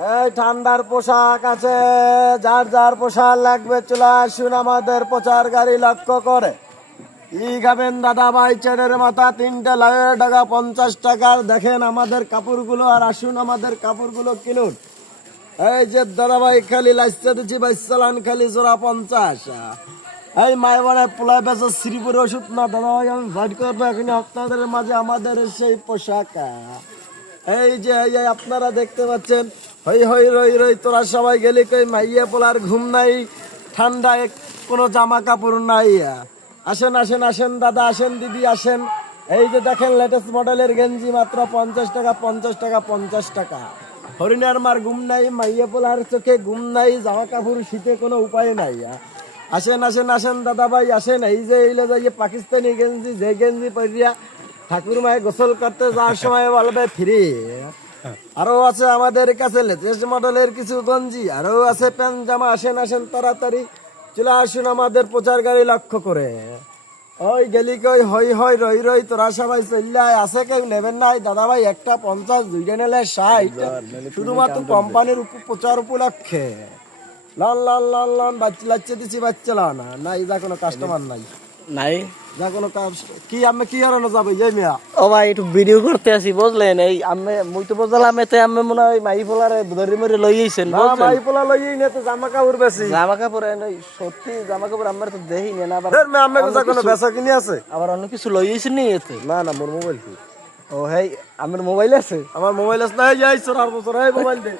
এই ঠান্ডার পোশাক আছে, যার যার পোশাক লাগবে চলে আসুন আমাদের প্রচার গাড়ি লক্ষ্য করে। কি খাবেন দাদা ভাই? চেড়ের মাথা 3টে লাগে টাকা 50 টাকার। দেখেন আমাদের কাপড়গুলো আর আসুন আমাদের কাপড়গুলো কিনুন। এই যে দাদা ভাই খালি লাইসতে দিচ্ছি বাইসালান খালি জোড়া 50। এই মায়ের পোলা বেচা শ্রীপুর ওষুধ না দাদা ভাই, আমি ভাইট করবো এখন আপনাদের মাঝে আমাদের সেই পোশাক। এই যে এই আপনারা দেখতে পাচ্ছেন, হই হই রই রই তোরা সবাই গেলি কই মাইয়া পোলার ঘুম নাই, ঠান্ডায় কোনো জামা কাপড় নাই। আসেন আসেন আসেন দাদা, আসেন দিদি আসেন। এই যে দেখেন লেটেস্ট মডেলের গেঞ্জি মাত্র 50 টাকা 50 টাকা 50 টাকা। হরিণার মার ঘুম নাই, মাইয়া পোলার চোখে ঘুম নাই, জামা কাপড় শীতে কোনো উপায় নাই। আসেন আসেন আসেন দাদা ভাই আসেন। এই যে এইলে যে পাকিস্তানি গেঞ্জি, যে গেঞ্জি পরিয়া ঠাকুর মায়ে গোসল করতে যাওয়ার সময় বলবে ফ্রি। আরো আছে আমাদের কাছে লেটেস্ট মডেলের কিছু গঞ্জি, আরো আছে প্যান্ট জামা। আসেন আসেন তাড়াতাড়ি চলে আসুন আমাদের প্রচার গাড়ি লক্ষ্য করে। ওই গেলি কই হই হই রই রই তোরা সবাই চল্লাই আছে, কেউ নেবেন নাই দাদা ভাই? একটা 50, দুইটা নিলে 60, শুধুমাত্র কোম্পানির প্রচার উপলক্ষে। লন লন লন লন বাচ্চা দিচ্ছি, বাচ্চা লন না। যা কোনো কাস্টমার নাই, নাই যা কোনো কি আমি কি হারানো যাবে এই মিয়া? ও ভাই একটু ভিডিও করতে আসি বুঝলেন। এই আমি মুই তো বুঝলাম এতে আমি মনে হয় মাই ফোলারে ধরে মরে লই আইছেন না মাই পোলা লইই না তো জামা কাপড় বেশি। জামা কাপড় এই সত্যি জামা কাপড় আমার তো দেই না আবার। আমি যা কোনো বেচা কিনি আছে? আবার অন্য কিছু লই আইছেন নি এতে? না না, মোর মোবাইল কি? ও হেই আমার মোবাইল আছে। আমার মোবাইল আছে না, এই যাই 4 বছর এই মোবাইল দে।